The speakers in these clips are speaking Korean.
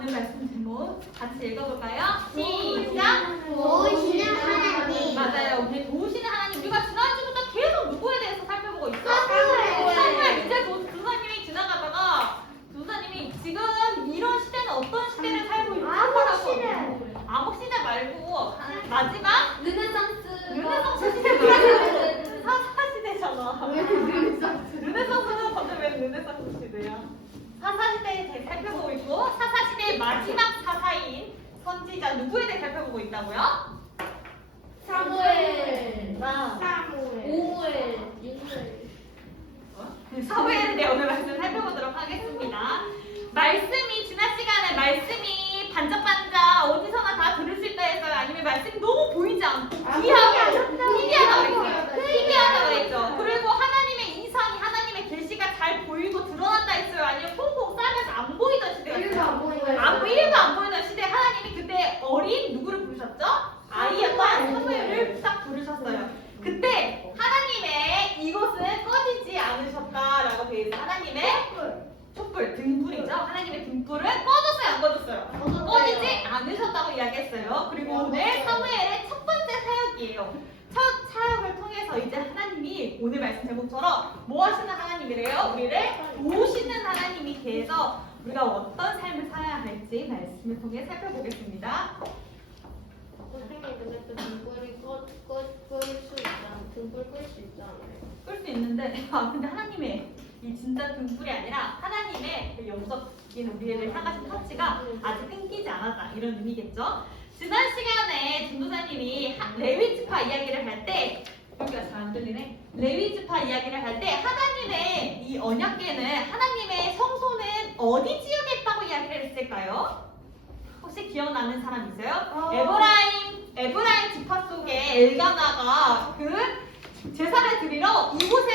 오늘 말씀 제목 같이 읽어볼까요? 시작! 도우시는 하나님. 맞아요. 우리 도우시는 하나님. 우리가 지난주부터 계속 누구에 대해서 살펴보고 있어? 사무엘. 사무엘. 이제 도사님이 지나가다가 도사님이 지금 이런 시대는 어떤 시대를 살고 있는 거라고. 암흑 시대 말고 마지막 르네상스 시대 말고 사사 시대잖아. 르네상스는 갑자기 왜 르네상스 시대야? 사사 시대에 대해 살펴보고 있고 사사 시대의 마지막 사사인 선지자 누구에 대해 살펴보고 있다고요? 사무엘. 사무엘에 대해 오늘 말씀 살펴보도록 하겠습니다. 말씀이 지난 시간에 말씀이 반짝반짝 어디서나 다 들을 수 있다 했어요? 아니면 말씀이 너무 보이지 않고 희귀하다고 그랬죠? 희귀하다고 그랬죠? 그리고 하나님의 이상이 하나님의 계시가 잘 보이고 드러난다 했어요? 아니면 콩콩 싸면서 안 보이던 시대가 있어요? 1도 안 보이던 시대 하나님이 그때 어린 누구를 부르셨죠? 아이였던 사무엘을 딱 부르셨어요. 그때 하나님의 이것은 꺼지지 않으셨다라고 되어 있어요. 하나님의 촛불, 등불이죠. 하나님의 등불은 꺼졌어요, 안 꺼졌어요? 꺼지지 않으셨다고 이야기했어요. 그리고 오늘 사무엘의 첫 번째 사역이에요. 첫 사역을 통해서 이제 하나님이 오늘 말씀 제목처럼 뭐 하시는 하나님이래요? 우리를 도우시는 하나님이 돼서 우리가 어떤 삶을 살아야 할지 말씀을 통해 살펴보겠습니다. 끌 수 있는데, 근데 하나님의 이 진짜 등불이 아니라 하나님의 그 영적인 우리를 향하신 터치가 아직 끊기지 않았다 이런 의미겠죠. 지난 시간에 전도사님이 레위지파 이야기를 할 때 여기가 잘 안 들리네. 레위지파 이야기를 할 때 하나님의 이 언약궤는 하나님의 성소는 어디 지역에 있다고 이야기를 했을까요? 혹시 기억나는 사람 있어요? 에브라임 지파 속에 엘가나가 그 제사를 드리러 이곳에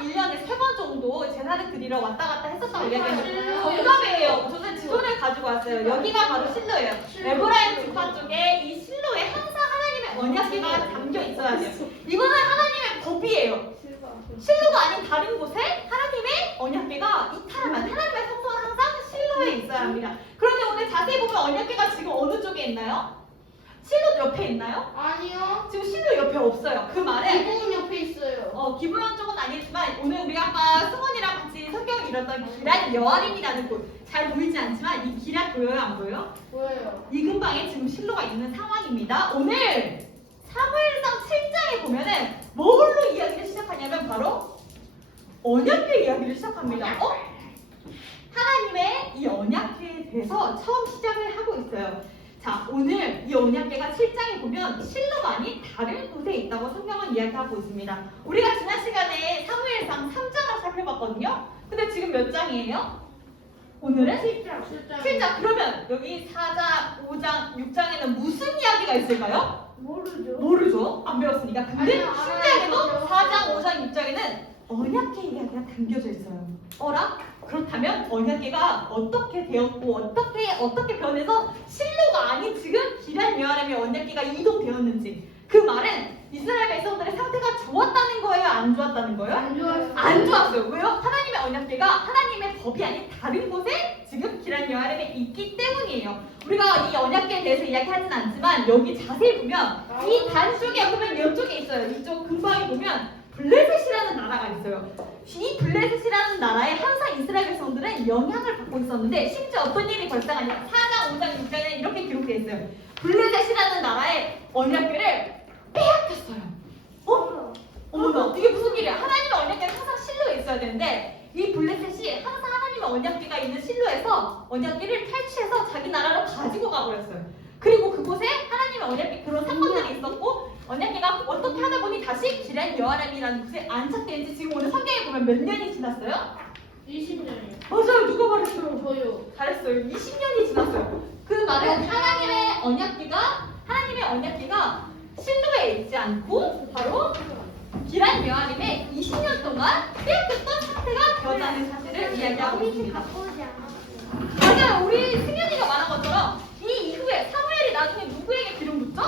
1년에 3번 정도 제사를 드리러 왔다 갔다 했었다고 이야기했어요. 정답이에요. 저는 지도를 가지고 왔어요. 여기가 바로 실로예요. 에브라임 지파 쪽에 이 실로에 항상 하나님의 언약궤가 담겨 있어야 돼요. 이거는 하나님의 법이에요. 실로가 아닌 다른 곳에 하나님의 언약궤가 이탈하면 하나님의 성소는 항상 실로에 있어야 합니다. 그런데 오늘 자세히 보면 언약궤가 지금 어느 쪽에 있나요? 실로 옆에 있나요? 아니요. 지금 실로 옆에 없어요. 그 말은 기본 옆에 있어요. 기부연 쪽은 아니지만 오늘 우리가 아까 승원이랑 같이 성경을 읽었던 기랏 여아림이라는 곳 잘 보이지 않지만 이 기랏 보여요? 안 보여요? 보여요. 이 근방에 지금 실로가 있는 상황입니다. 오늘 사무엘상 7장에 보면은 뭘로 이야기를 시작하냐면 바로 언약궤 이야기를 시작합니다. 하나님의 이 언약궤에 대해서 처음 시작을 하고 있어요. 자, 오늘 이 언약궤가 7장에 보면 실로가 아닌 다른 곳에 있다고 성경은 이야기하고 있습니다. 우리가 지난 시간에 사무엘상 3장을 살펴봤거든요. 근데 지금 몇 장이에요? 오늘은 7장. 그러면 여기 4장, 5장, 6장에는 무슨 이야기가 있을까요? 모르죠. 안 배웠으니까. 근데 아니요, 신약에도 알아요. 4장, 5장, 6장에는 언약궤 이야기가 담겨져 있어요. 그렇다면 언약궤가 어떻게 되었고 어떻게 변해서 실로가 아닌 지금 기럇 여아림의 언약궤가 이동되었는지 그 말은 이스라엘 백성들의 상태가 좋았다는 거예요? 안 좋았다는 거예요? 안 좋았어요. 왜요? 하나님의 언약궤가 하나님의 법이 아닌 다른 곳에 지금 기럇 여아림에 있기 때문이에요. 우리가 이 언약궤에 대해서 이야기하진 않지만 여기 자세히 보면 이 단 쪽에 보면 이쪽에 있어요. 이쪽 근방에 보면 블레셋이라는 나라가 있어요. 이 블레셋이라는 나라에 항상 이스라엘 백성들은 영향을 받고 있었는데 심지어 어떤 일이 발생하냐 4장, 5장, 6장에 이렇게 기록되어 있어요. 블레셋이라는 나라의 언약궤를 빼앗겼어요. 어머나 이게 무슨 일이야? 하나님의 언약궤는 항상 실로에 있어야 되는데 이 블레셋이 항상 하나님의 언약궤가 있는 실로에서 언약궤를 탈취해서 자기 나라로 가지고 가버렸어요. 그리고 그곳에 하나님의 언약궤 그런 사건들이 있었고 언약궤가 어떻게 하다 보니 다시 기럇 여아림이라는 곳에 안착된 지 지금 오늘 성경에 보면 몇 년이 지났어요? 20년이요. 맞아요. 누가 말했어요? 저요. 잘했어요. 20년이 지났어요. 그 말은 하나님의 언약궤가 실로에 있지 않고 바로 기럇 여아림에 20년 동안 빼앗겼던 상태가 되었다는 사실을 이야기하고 있습니다. 맞아요. 우리 승현이가 말한 것처럼 이 이후에 사무엘이 나중에 누구에게 기름 붓죠?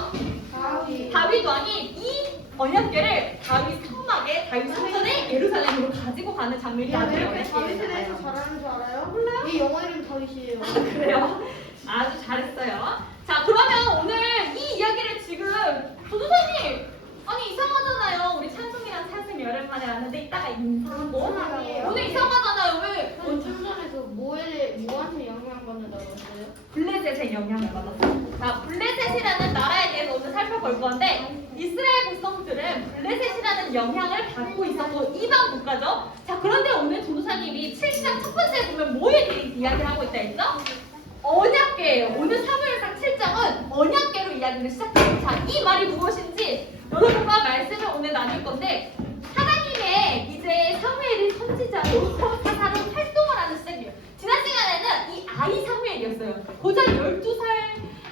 다윗 왕이 이 언약궤를 다윗 성막에 다윗 성전에 예루살렘으로 가지고 가는 장면이 나중에 다윗에 대해서 잘하는 줄 알아요? 몰라요? 이 영어 이름 다윗 마지막이시에요. 그래요? 아주 잘했어요. 자, 그러면 오늘 이 이야기를 지금 조도사님 아니 이상하잖아요. 우리 찬송이랑 찬송이 오랜만에 왔는데 이따가 인사하고 아니에요. 오늘 이상하잖아요. 왜? 중간에서 뭐한테 영향 받는다고 했어요? 블레셋의 영향을 받았어요. 자, 블레셋이라는 나라에 대해서 오늘 살펴볼 건데 이스라엘 백성들은 블레셋이라는 영향을 받고 있었고 이방 국가죠. 자, 그런데 오늘 전도사님이 7장 첫 번째에 보면 뭐에 대해 이야기를 하고 있다 했죠? 언약궤예요. 오늘 사무엘상 7장은 언약궤로 이야기를 시작해요. 자, 이 말이 무엇인지 여러분과 말씀을 오늘 나눌 건데 하나님의 이제 사무엘이 선지자로 사사로 활동을 하는 시작이에요. 지난 시간에는 이 아이 사무엘이었어요. 고작 12살,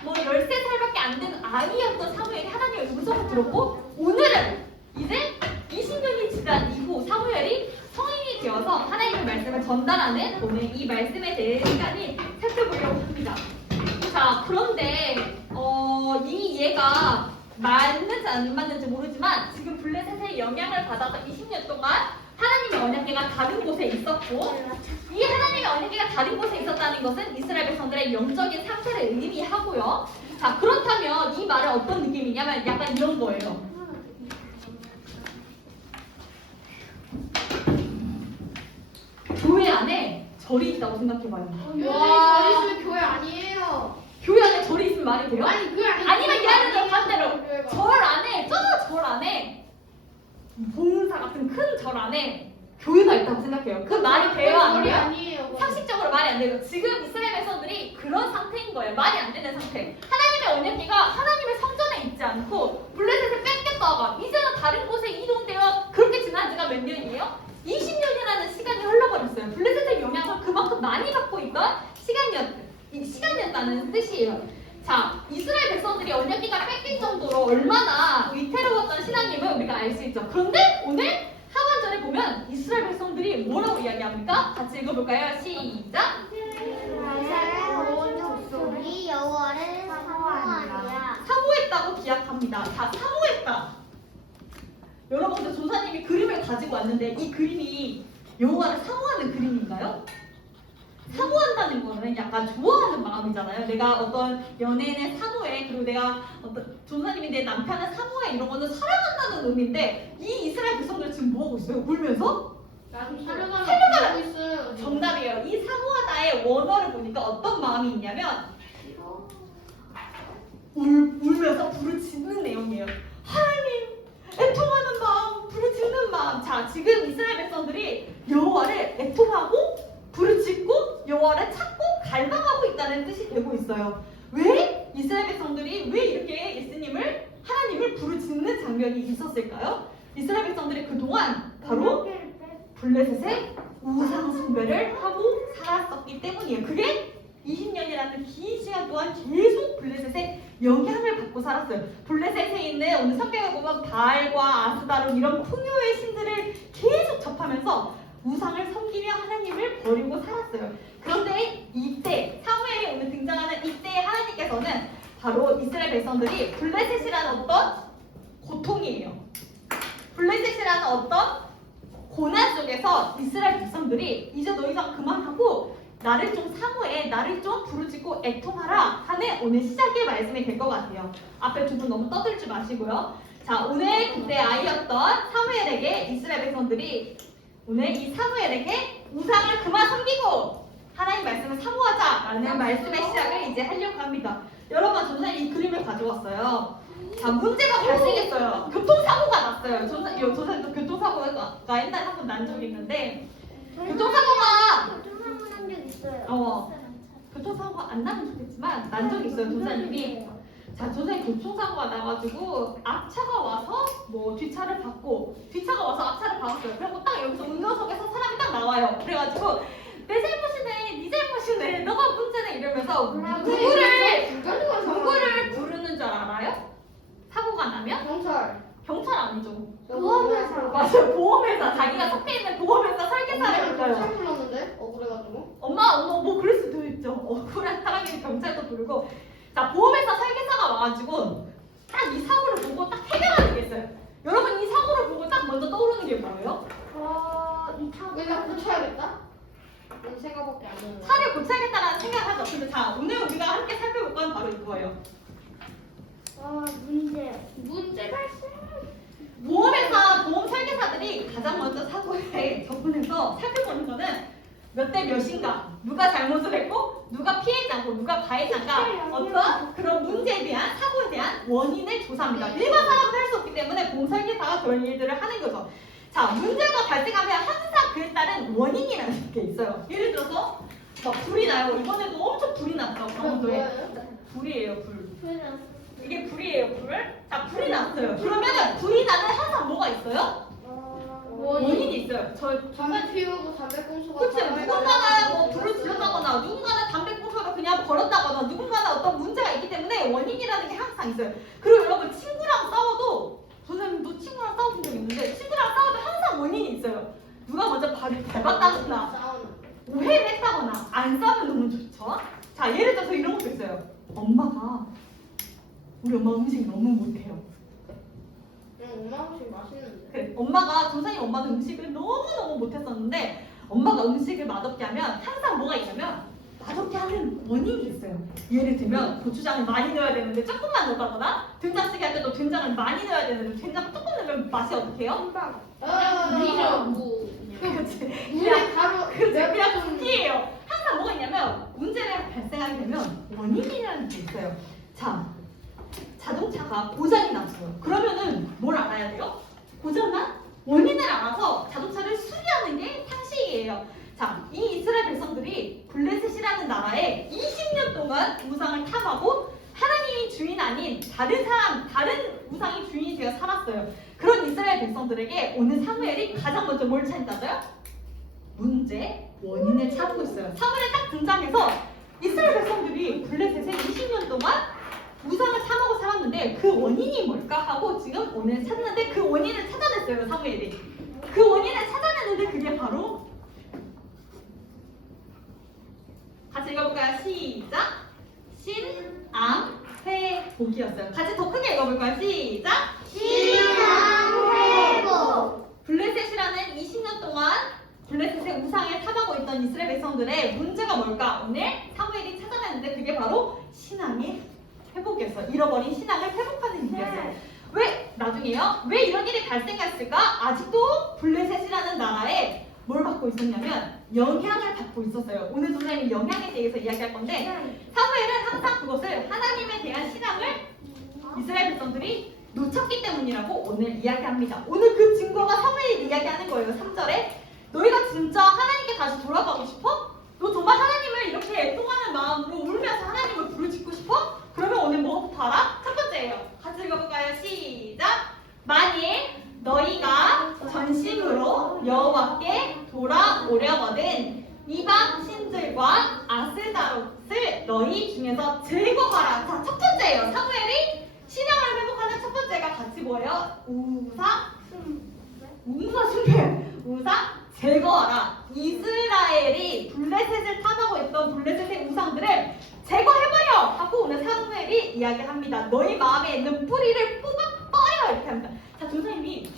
뭐 13살밖에 안 된 아이였던 사무엘이 하나님의 음성을 들었고 오늘은 이제 20년이 지난 이후 사무엘이 성인이 되어서 하나님의 말씀을 전달하는 오늘 이 말씀에 대해 시간이 살펴보려고 합니다. 자, 그런데 이미 얘가 맞는지 안 맞는지 모르지만 지금 블레셋의 영향을 받아서 20년 동안 하나님의 언약궤가 다른 곳에 있었고 이 하나님의 언약궤가 다른 곳에 있었다는 것은 이스라엘 백성들의 영적인 상태를 의미하고요. 자, 그렇다면 이 말은 어떤 느낌이냐면 약간 이런 거예요. 교회 안에 절이 있다고 생각해봐요. 교회 있으면 교회 아니에요. 교회 안에 절이 있으면 말이 돼요? 아니 그게 아니면 얘는 너 반대로 교회가. 절 안에 절 안에 봉사 같은 큰 절 안에 교회가 있다고 생각해요. 그 말이 돼요? 안 절이 돼요? 아니에요. 그건. 상식적으로 말이 안 돼요. 지금 이스라엘 백성들이 그런 상태인 거예요. 말이 안 되는 상태. 하나님의 언약궤가 하나님의 성전에 있지 않고 블레셋에 뺏겼다가 이제는 다른 곳에 이동되어 그렇게 지난 지가 몇 년이에요? 20년이라는 시간이 흘러버렸어요. 블레셋의 영향을 그만큼 많이 받고 있던 시간이었다는 뜻이에요. 자, 이스라엘 백성들이 언약궤가 뺏길 정도로 얼마나 위태로웠던 신앙임을 우리가 알 수 있죠. 그런데 오늘 하반절에 보면 이스라엘 백성들이 뭐라고 이야기합니까? 같이 읽어볼까요? 시작! 족속이 여호와를 사모하니라. 사모했다고 기약합니다. 자, 사모했다. 여러분들 조사님이 그림을 가지고 왔는데 이 그림이 여호와를 사모하는 그림인가요? 사모한다는 거는 약간 좋아하는 마음이잖아요. 내가 어떤 연예인의 사모해, 그리고 내가 어떤 조사님이 내 남편을 사모해 이런 거는 사랑한다는 의미인데 이 이스라엘 백성들 지금 뭐 하고 있어요? 울면서? 나도 살려달라. 살려달라고 있어요. 정답이에요. 이 사모하다의 원어를 보니까 어떤 마음이 있냐면 울면서 부르짖는 내용이에요. 하나님, 애통하는 마음, 부르짖는 마음. 자, 지금 이스라엘 백성들이 여호와를 애통하고 부르짖고 여호와를 찾고 갈망하고 있다는 뜻이 되고 있어요. 왜 이스라엘 백성들이 왜 이렇게 예수님을 하나님을 부르짖는 장면이 있었을까요? 이스라엘 백성들이 그동안 바로 블레셋의 우상 숭배를 하고 살았었기 때문이에요. 그게 20년이라는 긴 시간 동안 계속 블레셋의 영향을 받고 살았어요. 블레셋에 있는 오늘 성경에 보면 바알과 아스다론 이런 풍요의 신들을 계속 접하면서 우상을 섬기며 하나님을 버리고 살았어요. 그런데 이때 사무엘이 오늘 등장하는 이때 하나님께서는 바로 이스라엘 백성들이 블레셋이라는 어떤 고통이에요. 블레셋이라는 어떤 고난 속에서 이스라엘 백성들이 이제 더 이상 그만하고 나를 좀 사모해, 나를 좀 부르짖고 애통하라 하는 오늘 시작의 말씀이 될 것 같아요. 앞에 두 분 너무 떠들지 마시고요. 자, 오늘 그때 아이였던 사무엘에게 이스라엘 백성들이 오늘 이 사무엘에게 우상을 그만 섬기고 하나님 말씀을 사모하자라는 말씀의 시작을 이제 하려고 합니다. 여러분, 저는 이 그림을 가져왔어요. 자, 문제가 발생했어요. 교통사고가 났어요. 조선도 교통사고가 옛날에 한 번 난 적이 있는데 교통사고가 교통사고가 안 나면 좋겠지만 난 적이 있어요. 조사님이 자, 조사님 교통사고가 나가지고 앞차가 와서 뭐 뒷차를 받고 뒷차가 와서 앞차를 박았어요. 그리고 딱 여기서 운전석에서 사람이 딱 나와요. 그래가지고 내 잘못이네, 네 잘못이네, 너가 문제네 이러면서 누구를 부르는 줄 알아요? 사고가 나면? 경찰 아니죠. 보험회사. 맞아요. 보험회사. 자기가 속해 있는 보험회사 설계사를 불러요. 경찰 불렀는데 억울해가지고. 엄마 뭐 그럴 수도 있죠. 억울한 사람이 경찰도 부르고. 자, 보험회사 설계사가 와가지고 딱 이 사고를 보고 딱 해결하는 게 있어요. 여러분, 이 사고를 보고 딱 먼저 떠오르는 게 뭐예요? 내가 고쳐야겠다. 이런 생각밖에 안 드는. 차를 고쳐야겠다라는 같은데 자 오늘 우리가 함께 살펴볼 건 바로 이거예요. 문제 발생. 보험회사 보험 설계사들이 가장 먼저 사고에 접근해서 살펴보는 거는 몇 대 몇인가, 누가 잘못을 했고 누가 피해자고 누가 가해자가 어떤 그런 문제에 대한 사고에 대한 원인을 조사합니다. 일반 사람은 할 수 없기 때문에 보험 설계사가 그런 일들을 하는 거죠. 자 문제가 발생하면 항상 그에 따른 원인이라는 게 있어요. 예를 들어서 막 불이 나요. 이번에도 엄청 불이 났죠. 강원도에. 불이에요, 불. 이게 불이에요, 불. 자, 불이 났어요. 그러면 불이 나는 항상 뭐가 있어요? 원인이 있어요. 담배 피우고 담배꽁초가 그치? 누군가는 뭐 불을 질렀다거나 누군가는 담배꽁초를 그냥 버렸다거나 누군가는 어떤 문제가 있기 때문에 원인이라는 게 항상 있어요. 그리고 여러분 친구랑 싸워도 선생님도 친구랑 싸워본 적 있는데 친구랑 싸워도 항상 원인이 있어요. 누가 먼저 발을 밟았다거나 오해를 했다거나 안 싸우면 너무 좋죠? 자 예를 들어서 이런 것도 있어요. 우리 엄마 음식 너무 못해요. 엄마 음식 맛있는데. 그래, 엄마가 조상님 엄마는 음식을 너무너무 못했었는데 엄마가 음식을 맛없게 하면 항상 뭐가 있냐면 맛없게 하는 원인이 있어요. 예를 들면 고추장을 많이 넣어야 되는데 조금만 넣다거나 된장찌개 할 때도 된장을 많이 넣어야 되는데 된장 조금 넣으면 맛이 어떻게 해요? 그렇지. 물에 바로 그냥 국기예요. 항상 뭐가 있냐면 문제가 발생하게 되면 원인이라는 게 있어요. 자, 자동차가 고장이 났어요. 그러면은 뭘 알아야 돼요? 고장난 원인을 알아서 자동차를 수리하는 게 상식이에요. 자, 이 이스라엘 백성들이 블레셋이라는 나라에 20년 동안 우상을 탐하고 하나님이 주인 아닌 다른 우상이 주인이 되어 살았어요. 그런 이스라엘 백성들에게 오늘 사무엘이 가장 먼저 뭘 찾는다고요? 문제, 원인을 찾고 있어요. 사무엘이 딱 등장해서 이스라엘 백성들이 블레셋에 20년 동안 우상을 탐하고 살았는데 그 원인이 뭘까 하고 지금 오늘 찾는데 그 원인을 찾아냈어요. 사무엘이. 그 원인을 찾아냈는데 그게 바로 같이 읽어볼까요? 시작! 신앙회복이었어요. 같이 더 크게 읽어볼까요? 시작! 신앙회복. 블레셋이라는 20년 동안 블레셋의 우상을 탐하고 있던 이스라엘 백성들의 문제가 뭘까? 오늘 사무엘이 찾아냈는데 그게 바로 신앙의 회복이었어요. 잃어버린 신앙을 회복하는 일이었어요. 왜 나중에요? 왜 이런 일이 발생했을까? 아직도 블레셋이라는 나라에 뭘 받고 있었냐면 영향을 받고 있었어요. 오늘 선생님이 영향에 대해서 이야기할 건데 사무엘은 항상 그것을 하나님에 대한 신앙을 이스라엘 백성들이 놓쳤기 때문이라고 오늘 이야기합니다. 오늘 그 증거가 사무엘이 이야기하는 거예요. 3절에 너희가 진짜 하나님께 다시 돌아가고 싶어? 너 정말 하나님을 이렇게 애통하는 마음으로 울면서 하나님을 부르짖고 싶어? 그러면 오늘 뭐부터 알아? 첫 번째예요. 같이 읽어볼까요? 시작! 만일 너희가 전심으로 여호와께 돌아오려거든 이방 신들과 아스다롯을 너희 중에서 제거하라. 자, 첫 번째예요. 사무엘이 신앙을 회복하는 첫 번째가 같이 뭐예요? 우상 숭배. 우상 제거하라. 이스라엘이 블레셋을 탐하고 있던 블레셋의 우상들을 제거해버려! 하고 오늘 사무엘이 이야기합니다. 너희 마음에 있는 뿌리를 뽑아버려! 이렇게 합니다. 자, 전사님이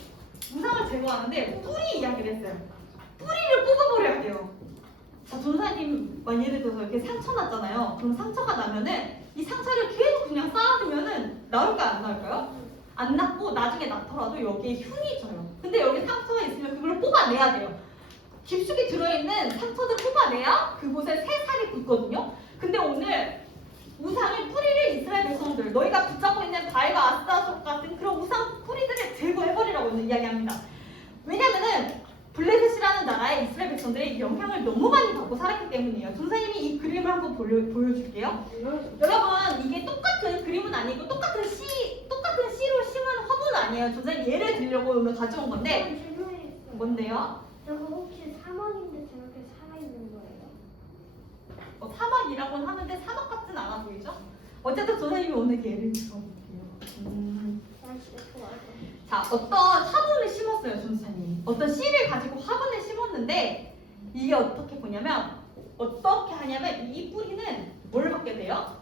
우상을 제거하는데 뿌리 이야기를 했어요. 뿌리를 뽑아버려야 돼요. 자, 전사님 예를 들어서 이렇게 상처 났잖아요. 그럼 상처가 나면은 이 상처를 계속 그냥 쌓아두면은 나올까요? 안 나올까요? 안 났고 나중에 나더라도 여기에 흉이 져요. 근데 여기 상처가 있으면 그걸 뽑아내야 돼요. 깊숙이 들어있는 상처를 뽑아내야 그곳에 새 살이 붙거든요. 근데 오늘 우상의 뿌리를 이스라엘 백성들 너희가 붙잡고 있는 바알과 아스타롯 같은 그런 우상 뿌리들을 제거해버리라고 오늘 이야기합니다. 왜냐면은 블레셋이라는 나라의 이스라엘 백성들이 영향을 너무 많이 받고 살았기 때문이에요. 전사님이 이 그림을 한번 보여줄게요. 여러분 이게 똑같은 그림은 아니고 똑같은 씨로 심은 화분 아니에요. 전사님 예를 들려고 오늘 가져온 건데 뭔데요? 저거 혹시 사막인데 저렇게 살아있는 거예요? 사막이라고는 하는데 사막 같진 않아 보이죠? 어쨌든 전사님이 오늘 예를 들어볼게요. 자, 어떤 화분을 심었어요, 전사님이. 어떤 씨를 가지고 화분을 심었는데 이게 어떻게 보냐면 어떻게 하냐면 이 뿌리는 뭘 받게 돼요?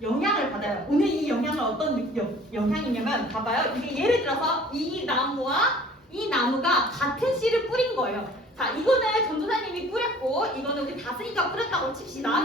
영향을 받아요. 오늘 이 영향은 어떤 영향이냐면 봐봐요. 이게 예를 들어서 이 나무와 이 나무가 같은 씨를 뿌린 거예요. 자, 이거는 전도사님이 뿌렸고 이거는 우리 다스니까 뿌렸다고 칩시다.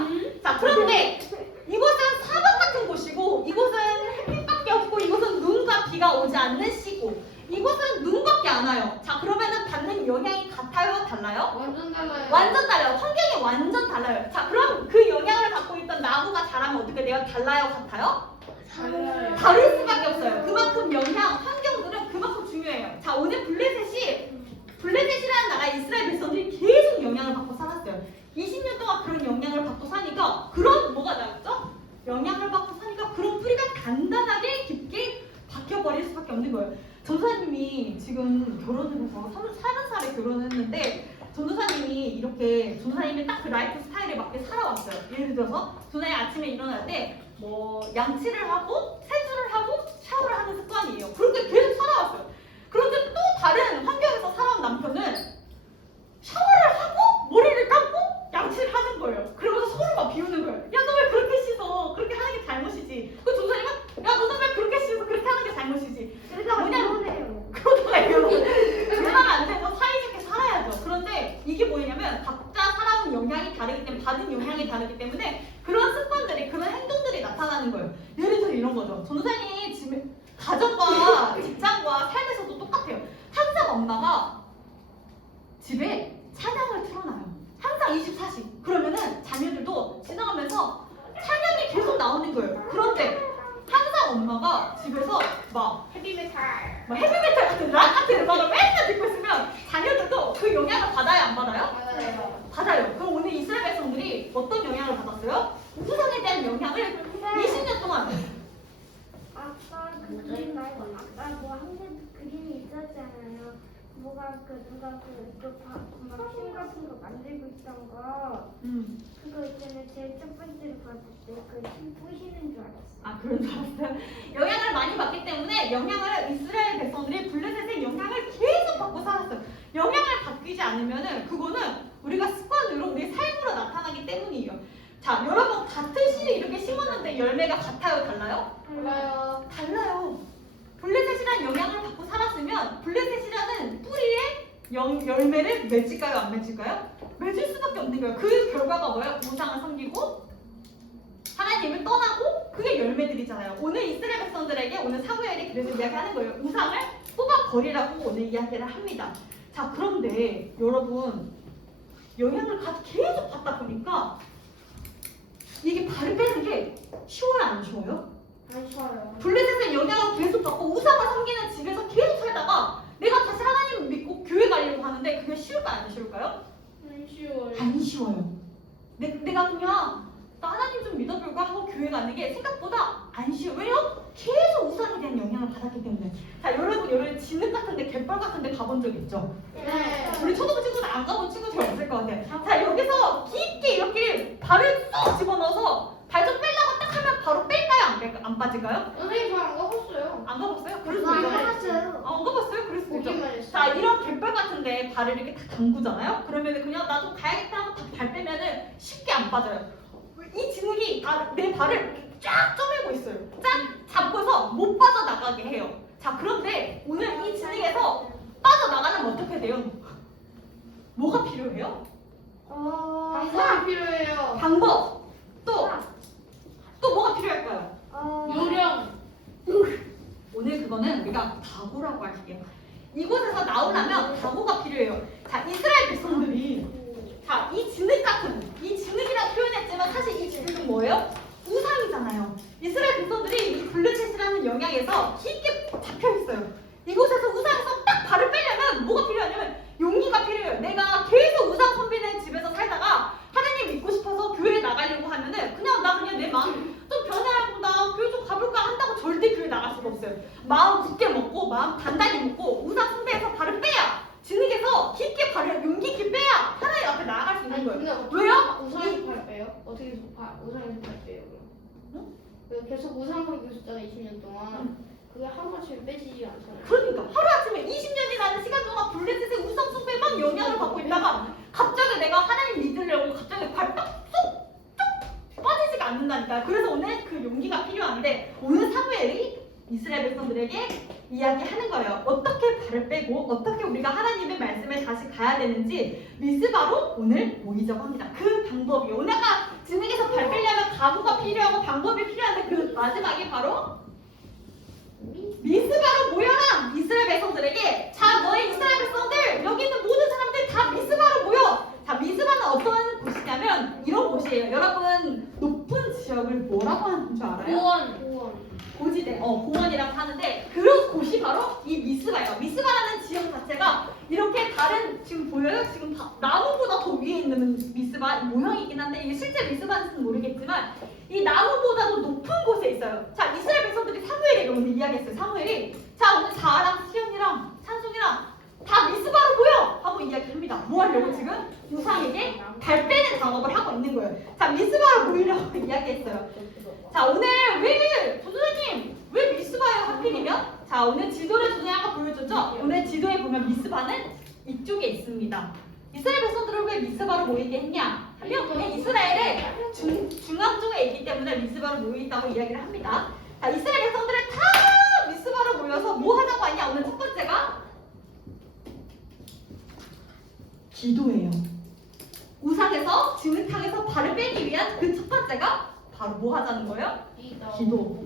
달라요? 완전 달라요. 완전 달라요. 환경이 완전 달라요. 자, 그럼 그 영향을 받고 있던 나무가 자라면 어떻게 돼요? 달라요? 같아요? 달라요. 다를 수밖에 없어요. 그만큼 환경들은 그만큼 중요해요. 자, 오늘 블레셋이라는 나라 이스라엘 백성들이 계속 영향을 받고 살았어요. 20년 동안 그런 영향을 받고 사니까 그런 뭐가 나왔죠? 영향을 받고 사니까 그런 뿌리가 단단하게 깊게 박혀버릴 수밖에 없는 거예요. 전도사님이 지금 결혼을 해서 30살에 결혼했는데 전도사님이 이렇게 전도사님이 딱 그 라이프 스타일에 맞게 살아왔어요. 예를 들어서 전도사님 아침에 일어날 때 뭐 양치를 하고 세수를 하고 샤워를 하는 습관이에요. 그렇게 계속 살아왔어요. 그런데 또 다른 환경에서 살아온 남편은 샤워를 하고 머리를 감고 양치를 하는 거예요. 그러면서 서로 막 비우는 거예요. 야, 너 왜 그렇게 씻어? 그렇게 하는 게 잘못이지. 그 전도사님은 야, 너는 왜 그렇게 씻어? 그렇게 하는 게 잘못이지. 그러다가 뭐냐면 이혼해요. 그러다가 그러면 안 되고 사이좋게 살아야죠. 그런데 이게 뭐냐면 각자 살아온 영향이 다르기 때문에 받은 영향이 다르기 때문에 그런 습관들이 그런 행동들이 나타나는 거예요. 예를 들어 이런 거죠. 전도사님 집에 가정과 직장과 삶에서도 똑같아요. 항상 엄마가 집에 찬양을 틀어놔요. 항상 24시. 그러면은 자녀들도 지나가면서 찬양이 계속 나오는 거예요. 그런데 항상 엄마가 집에서 막 헤비메탈. 헤비메탈 같은 락 같은 음악을 맨날 듣고 있으면 자녀들도 그 영향을 받아요, 안 받아요? 받아요. 받아요. 그럼 오늘 이스라엘 백성들이 어떤 영향을 받았어요? 우상에 대한 영향을 20년 동안. 아까 그 그림 말고 아까 뭐 한 개 그림이 있었잖아요. 뭐가 누가 막힘 같은 거 만들고 있던 거 그거 있잖아요. 제일 첫 번째로 봤을 때그힘 부시는 줄 알았어. 아, 그런 줄 알았어요. 영향을 많이 받기 때문에 이스라엘 백성들이 블레셋의 영향을 계속 받고 살았어요. 영향을 바뀌지 않으면은 그거는 우리가 습관으로 우리 삶으로 나타나기 때문이에요. 자, 여러분 같은 씨를 이렇게 심었는데 열매가 같아요, 달라요? 달라요. 달라요. 블레셋이라는 영향을 받고 살았으면 블레셋이라는 뿌리에 열매를 맺을까요, 안 맺을까요? 맺을 수밖에 없는 거예요. 그 결과가 뭐예요? 우상을 섬기고 하나님을 떠나고 그게 열매들이잖아요. 오늘 이스라엘 백성들에게 오늘 사무엘이 그래서 이야기하는 거예요. 우상을 뽑아 버리라고 오늘 이야기를 합니다. 자, 그런데 여러분 영향을 계속 받다 보니까 이게 발을 빼는 게 쉬워요, 안 쉬워요? 안 쉬워요. 블레셋의 영향을 계속 받고 우상을 섬기는 집에서 계속 살다가 내가 다시 하나님을 믿고 교회 가려고 하는데 그게 쉬울까요, 안 쉬울까요? 안 쉬워요. 안 쉬워요. 내가 그냥 나 하나님 좀 믿어볼까 하고 교회 가는 게 생각보다 안 쉬워요. 왜요? 계속 우상에 대한 영향을 받았기 때문에. 자, 여러분 진흙 같은데 갯벌 같은데 가본 적 있죠? 네. 우리 초등부 친구들 안 가본 친구들 없을 것 같아요. 자, 여기서 깊게 이렇게 발을 쏙 집어넣어서 발 좀 빼려고 딱 하면 바로 뺄까요? 안 빠질까요? 선생님 저안 가봤어요. 안 가봤어요? 그럴 수도 안 있죠. 가봤어요. 안 가봤어요? 그럴 수도 있죠. 보기만 했어요. 자, 이런 갯벌 같은데 발을 이렇게 딱 담그잖아요? 그러면 그냥 나도 가야겠다 하고 딱 발 빼면은 쉽게 안 빠져요. 이 진흙이 내 발을 이렇게 쫙 쪼매고 있어요. 쫙 잡고서 못 빠져나가게 해요. 자, 그런데 오늘 이 진흙에서 빠져나가려면 어떻게 돼요? 뭐가 필요해요? 방법이 필요해요. 방법! 또 뭐가 필요할까요? 요령. 오늘 그거는 우리가 각오라고 할게요. 이곳에서 나오려면 각오가 필요해요. 자, 이스라엘 백성들이 자, 이 진흙이라고 표현했지만 사실 이 진흙은 뭐예요? 우상이잖아요. 이스라엘 백성들이 이 블레셋이라는 영향에서 깊게 잡혀 있어요. 이곳에서 우상에서 딱 발을 빼려면 뭐가 필요하냐면 용기가 필요해요. 내가 계속 우상 섬기는 집에서 살다가 하나님 믿고 싶어서 교회에 나가려고 하면은 그냥 내 마음 좀 변해라고 나 교회 좀 가볼까 한다고 절대 교회 나갈 수가 없어요. 마음 굳게 먹고 마음 단단히 먹고 우상 숭배에서 발을 빼야 진흙에서 깊게 발을 용기 있게 빼야 하나님 앞에 나아갈 수 있는 거예요. 왜요? 우상에서 발 빼요? 어떻게 우상에서 발 빼요? 그럼? 계속 우상 섬기고 있었잖아요 20년 동안. 그게 하루아침에 빼지지 않잖아요. 그러니까 하루아침에 20년이라는 시간 동안 블레셋의 우상 숭배만 영향을 받고 있다가 갑자기 내가 하나님 믿으려고 갑자기 발딱 쏙 빠지지가 않는다니까요. 그래서 오늘 그 용기가 필요한데 오늘 사무엘이 이스라엘 백성들에게 이야기하는 거예요. 어떻게 발을 빼고 어떻게 우리가 하나님의 말씀에 다시 가야 되는지 미스바로 오늘 모이자고 합니다. 그 방법이 오늘 아까 진흙에서 발 빼려면 각오가 필요하고 방법이 필요한데 그 마지막이 바로 미스바로 모여라! 이스라엘 백성들에게 자, 너희 이스라엘 백성들 여기 있는 모든 사람들 다 미스바로 모여! 자, 미스바는 어떤 곳이냐면 이런 곳이에요. 여러분 높은 지역을 뭐라고 하는 줄 알아요? 고원. 고지대, 공원이라고 하는데 그 곳이 바로 이 미스바예요. 미스바라는 지역 자체가 이렇게 다른 지금 보여요? 지금 나무보다 더 위에 있는 미스바 모형이긴 한데 이게 실제 미스바인지는 모르겠지만 이 나무보다도 높은 곳에 있어요. 자, 이스라엘 백성들이 사무엘에게 오늘 이야기했어요. 사무엘이 자, 오늘 자아랑 시온이랑 찬송이랑 다 미스바로 모여! 하고 이야기합니다. 뭐 하려고 지금? 우상에게 발 빼는 작업을 하고 있는 거예요. 자, 미스바로 모이려고 이야기했어요. 자, 오늘 왜 도도사님 왜 미스바예요 하필이면? 자, 오늘 지도를 전에 아까 보여줬죠? 오늘 지도에 보면 미스바는 이쪽에 있습니다. 이스라엘 백성들을 왜 미스바로 모이게 했냐 하면 그냥 이스라엘의 중앙 쪽에 있기 때문에 미스바로 모여있다고 이야기를 합니다. 자, 이스라엘 백성들은 다 미스바로 모여서 뭐 하자고 하냐? 오늘 첫 번째가 기도예요. 우상에서 진흙탕에서 발을 빼기 위한 그 첫 번째가 바로 뭐 하자는 거예요? 기도.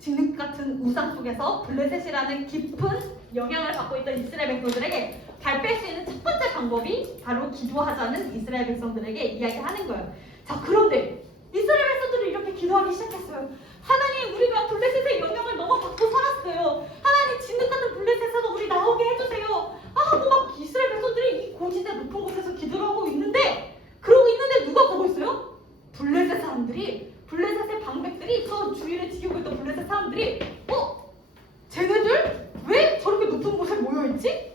진흙 같은 우상 속에서 블레셋이라는 깊은 영향을 받고 있던 이스라엘 백성들에게 발 뺄 수 있는 첫 번째 방법이 바로 기도하자는 이스라엘 백성들에게 이야기하는 거예요. 자, 그런데 이스라엘 백성들이 이렇게 기도하기 시작했어요. 하나님, 우리가 블레셋의 영향을 너무 받고 살았어요. 하나님, 진흙 같은 블레셋에서 우리 나오게 해주세요. 하고 막 이스라엘 백성들이 이 고지대 높은 곳에서 기도를 하고 있는데 그러고 있는데 누가 보고 있어요? 블레셋 사람들이, 블레셋의 방백들이, 저 주위를 지키고 있던 블레셋 사람들이 쟤네들 왜 저렇게 높은 곳에 모여있지?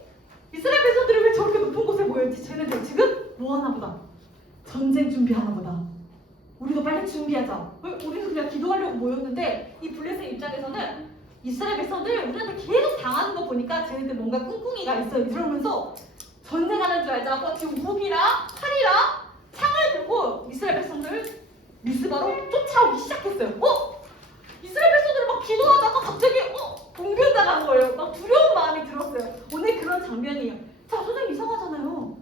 이스라엘 백성들이 왜 저렇게 높은 곳에 모여있지? 쟤네들 지금 뭐 하나 보다. 전쟁 준비하나 보다. 우리도 빨리 준비하자. 왜? 우리는 그냥 기도하려고 모였는데 이 블레셋 입장에서는 이스라엘 백성들 우리한테 계속 당하는 거 보니까 쟤네들 뭔가 꿍꿍이가 있어 이러면서 전쟁하는 줄 알자고 지금 무기랑 칼이랑 창을 들고 이스라엘 백성들 미스바로 쫓아오기 시작했어요. 이스라엘 백성들이 막 기도하다가 갑자기 봉변당한 거예요. 막 두려운 마음이 들었어요. 오늘 그런 장면이에요. 자, 선생님 이상하잖아요.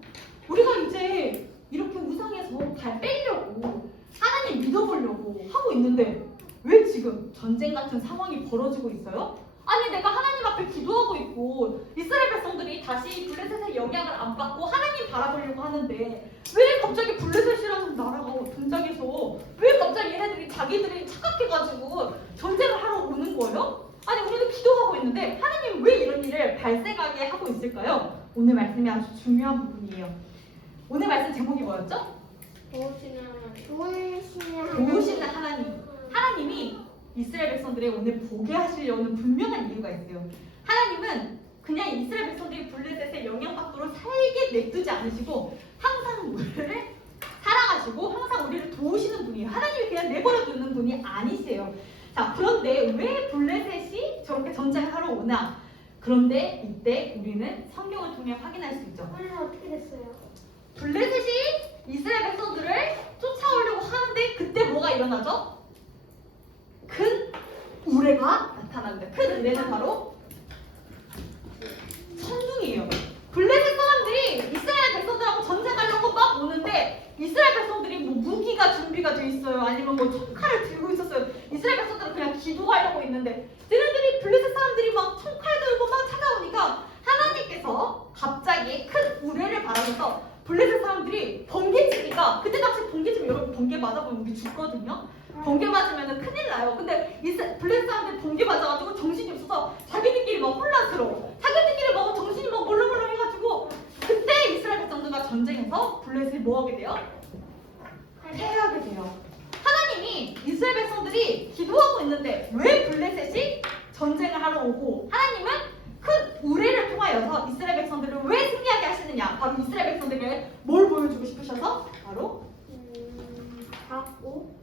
우리가 이제 이렇게 우상에서 발 빼려고 하나님 믿어보려고 하고 있는데 왜 지금 전쟁 같은 상황이 벌어지고 있어요? 아니, 내가 하나님 앞에 기도하고 있고 이스라엘 백성들이 다시 블레셋의 영향을 안 받고 하나님 바라보려고 하는데 왜 갑자기 블레셋이라는 나라가 등장해서 왜 갑자기 얘네들이 자기들이 착각해가지고 전쟁을 하러 오는 거예요? 아니, 우리도 기도하고 있는데 하나님 왜 이런 일을 발생하게 하고 있을까요? 오늘 말씀이 아주 중요한 부분이에요. 오늘 말씀 제목이 뭐였죠? 좋으신 하나님. 하나님이 이스라엘 백성들의 오늘 보게 하시려는 분명한 이유가 있어요. 하나님은 그냥 이스라엘 백성들이 블레셋의 영향받도록 살게 냅두지 않으시고 항상 우리를 사랑하시고 항상 우리를 도우시는 분이에요. 하나님이 그냥 내버려 두는 분이 아니세요. 자, 그런데 왜 블레셋이 저렇게 전쟁을 하러 오나? 그런데 이때 우리는 성경을 통해 확인할 수 있죠. 오늘 어떻게 됐어요? 블레셋이 이스라엘 백성들을 쫓아오려고 하는데 그때 뭐가 일어나죠? 큰 우레가 나타납니다. 큰 우레는 바로 천둥이에요. 블레셋 사람들이 이스라엘 백성들하고 전쟁하려고 막 오는데 이스라엘 백성들이 뭐 무기가 준비가 돼 있어요. 아니면 뭐 총칼을 들고 있었어요. 이스라엘 백성들은 그냥 기도하려고 있는데 얘네들이 블레셋 사람들이 막 총칼 들고 막 찾아오니까 하나님께서 갑자기 큰 우레를 바라면서 블레셋 사람들이 번개치니까 그때 당시 번개치면 여러분 번개 맞아보면 우리 죽거든요. 번개 맞으면 큰일 나요. 근데 블레셋 사람들이 번개 맞아가지고 정신이 없어서 자기들끼리 막 혼란스러워. 자기들끼리 막 정신이 막 몰렁몰렁 해가지고 그때 이스라엘 백성들과 전쟁에서 블레셋이 뭐하게 돼요? 패하게 돼요. 하나님이 이스라엘 백성들이 기도하고 있는데 왜 블레셋이 전쟁을 하러 오고 하나님은 큰 우레를 통하여서 이스라엘 백성들을 왜 승리하게 하시느냐? 바로 이스라엘 백성들에게 뭘 보여주고 싶으셔서? 바로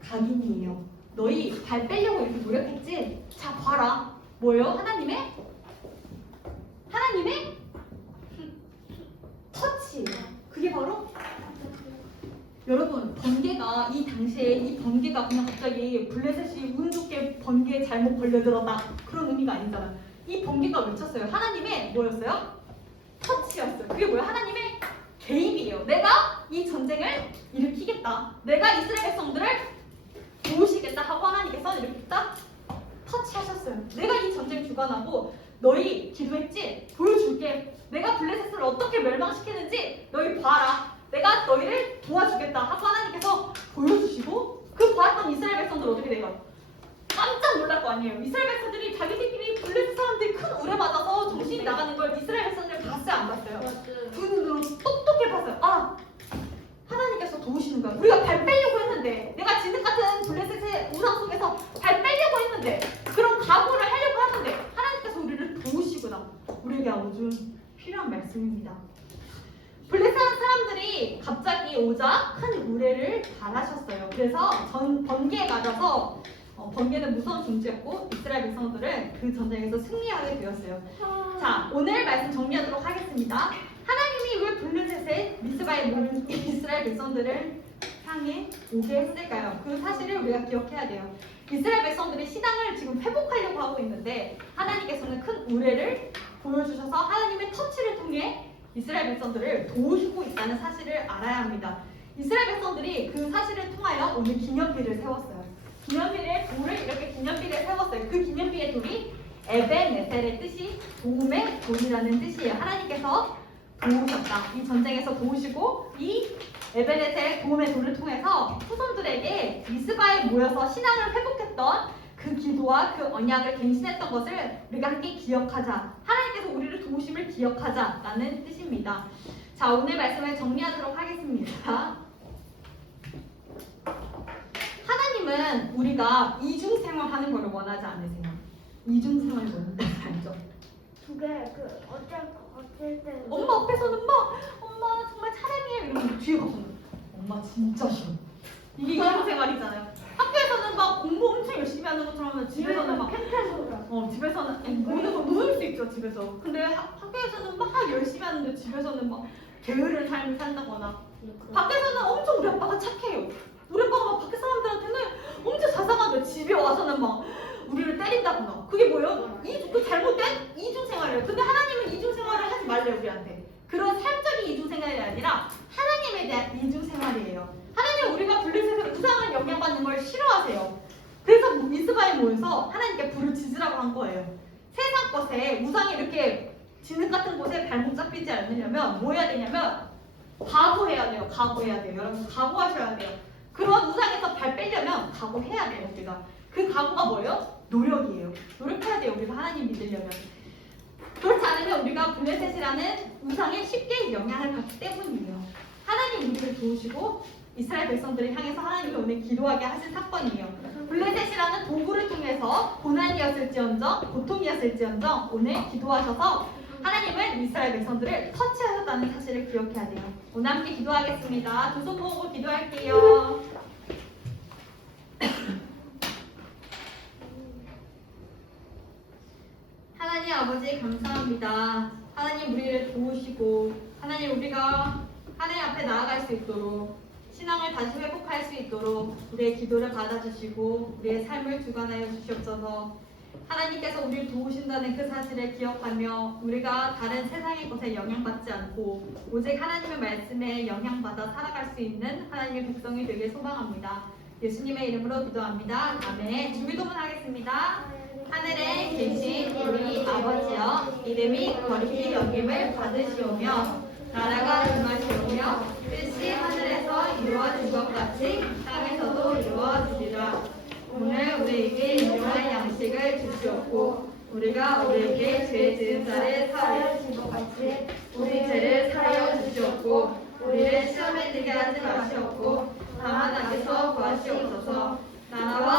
각인이에요. 너희 발 빼려고 이렇게 노력했지? 자, 봐라. 뭐예요? 하나님의 터치예요. 그게 바로 여러분, 번개가 이 당시에 이 번개가 그냥 갑자기 블레셋이 운 좋게 번개에 잘못 걸려들었다 그런 의미가 아니잖아요. 이 번개가 외쳤어요. 하나님의 뭐였어요? 터치였어요. 그게 뭐예요? 하나님의 개입이에요. 내가 이 전쟁을 일으키겠다. 내가 이스라엘 백성들을 도우시겠다 하고 하나님께서 이렇게 딱 터치하셨어요. 내가 이 전쟁 주관하고 너희 기도했지? 보여줄게. 내가 블레셋을 어떻게 멸망시키는지 너희 봐라. 내가 너희를 도와주겠다 하고 하나님께서 보여주시고 그 보았던 이스라엘 백성들 어떻게 돼요? 깜짝 놀랄 거 아니에요. 이스라엘 백성들이 자기들끼리 블레셋 사람들이 큰 우레 맞아서 정신이 나가는 걸 이스라엘 백성들 봤어요, 안 봤어요? 맞아요. 두 눈으로 똑똑히 봤어요. 아, 하나님께서 도우시는 거야. 우리가 발 빼려고 했는데, 내가 진흙 같은 블레셋의 우상 속에서 발 빼려고 했는데, 그런 각오를 하려고 하는데 하나님께서 우리를 도우시구나. 우리에게 아주 필요한 말씀입니다. 블레셋 사람들이 갑자기 오자 큰 우레를 발하셨어요. 그래서 번개에 맞아서 번개는 무서운 존재였고 이스라엘 백성들은 그 전쟁에서 승리하게 되었어요. 자, 오늘 말씀 정리하도록 하겠습니다. 하나님이 왜 블레셋의 미스바에 모인 이스라엘 백성들을 향해 오게 했을까요? 그 사실을 우리가 기억해야 돼요. 이스라엘 백성들이 신앙을 지금 회복하려고 하고 있는데 하나님께서는 큰 우레를 보여주셔서 하나님의 터치를 통해 이스라엘 백성들을 도우시고 있다는 사실을 알아야 합니다. 이스라엘 백성들이 그 사실을 통하여 오늘 기념비를 세웠어요. 기념비의 돌을 이렇게 기념비를 세웠어요. 그 기념비의 돌이 에벤에셀의 뜻이 도움의 돌이라는 뜻이에요. 하나님께서 도우셨다. 이 전쟁에서 도우시고 이 에벤에셀 도움의 돌을 통해서 후손들에게 미스바에 모여서 신앙을 회복했던 그 기도와 그 언약을 갱신했던 것을 우리가 함께 기억하자. 하나님께서 우리를 도우심을 기억하자라는 뜻입니다. 자, 오늘 말씀을 정리하도록 하겠습니다. 하나님은 우리가 이중생활하는 것을 원하지 않으세요. 이중생활 원하지 않죠. 두개 어쩔 때 엄마 앞에서는 막 엄마 정말 사랑해요 이러면 뒤에 가서는 엄마 진짜 싫어. 이게 이중생활이잖아요. 학교에서는 막 공부 엄청 열심히 하는 것처럼 하면 집에서는 막 펜타소라 집에서는 아니, 놓을 수 있죠 집에서. 근데 학교에서는 막 열심히 하는데 집에서는 막 게으른 삶을 산다거나 밖에서는 엄청 우리 아빠가 착해요. 우리 아빠가 막 밖에 사람들한테는 엄청 자상한데 집에 와서는 막 우리를 때린다거나. 그게 뭐예요? 그 잘못된 이중생활이에요. 근데 하나님은 이중생활을 하지 말래요 우리한테. 그런 삶적인 이중생활이 아니라 하나님에 대한 이중생활이에요. 하나님 우리가 블레셋의 우상을 영향받는 걸 싫어하세요. 그래서 미스바에 모여서 하나님께 불을 지으라고 한 거예요. 세상 것에 우상이 이렇게 진흙 같은 곳에 발목 잡히지 않으려면 뭐 해야 되냐면 각오해야 돼요. 각오해야 돼요. 여러분 각오하셔야 돼요. 그런 우상에서 발 빼려면 각오해야 돼요. 우리가 그 각오가 뭐예요? 노력이에요. 노력해야 돼요. 우리가 하나님 믿으려면. 그렇지 않으면 우리가 블레셋이라는 우상에 쉽게 영향을 받기 때문이에요. 하나님 우리를 도우시고 이스라엘 백성들을 향해서 하나님이 오늘 기도하게 하신 사건이에요. 블레셋이라는 도구를 통해서 고난이었을지언정 고통이었을지언정 오늘 기도하셔서 하나님은 이스라엘 백성들을 터치하셨다는 사실을 기억해야 돼요. 오늘 함께 기도하겠습니다. 두 손 모으고 기도할게요. 하나님 아버지 감사합니다. 하나님 우리를 도우시고 하나님 우리가 하나님 앞에 나아갈 수 있도록 신앙을 다시 회복할 수 있도록 우리의 기도를 받아주시고 우리의 삶을 주관하여 주시옵소서. 하나님께서 우리를 도우신다는 그 사실을 기억하며 우리가 다른 세상의 것에 영향받지 않고 오직 하나님의 말씀에 영향받아 살아갈 수 있는 하나님의 백성이 되길 소망합니다. 예수님의 이름으로 기도합니다. 아멘. 주기도문 하겠습니다. 하늘에 계신 우리 아버지여 이름이 거룩히 여김을 받으시오며 나라가 임하시오며 뜻이 하늘에서 이루어진 것 같이 땅에서도 이루어지리라. 오늘 우리에게 일용할 양식을 주시옵고 우리가 우리에게 죄 지은 자를 사하여 준 것 같이 우리 죄를 사하여 주시옵고 우리를 시험에 들게 하지 마시옵고 다만 악에서 구하시옵소서. 나라와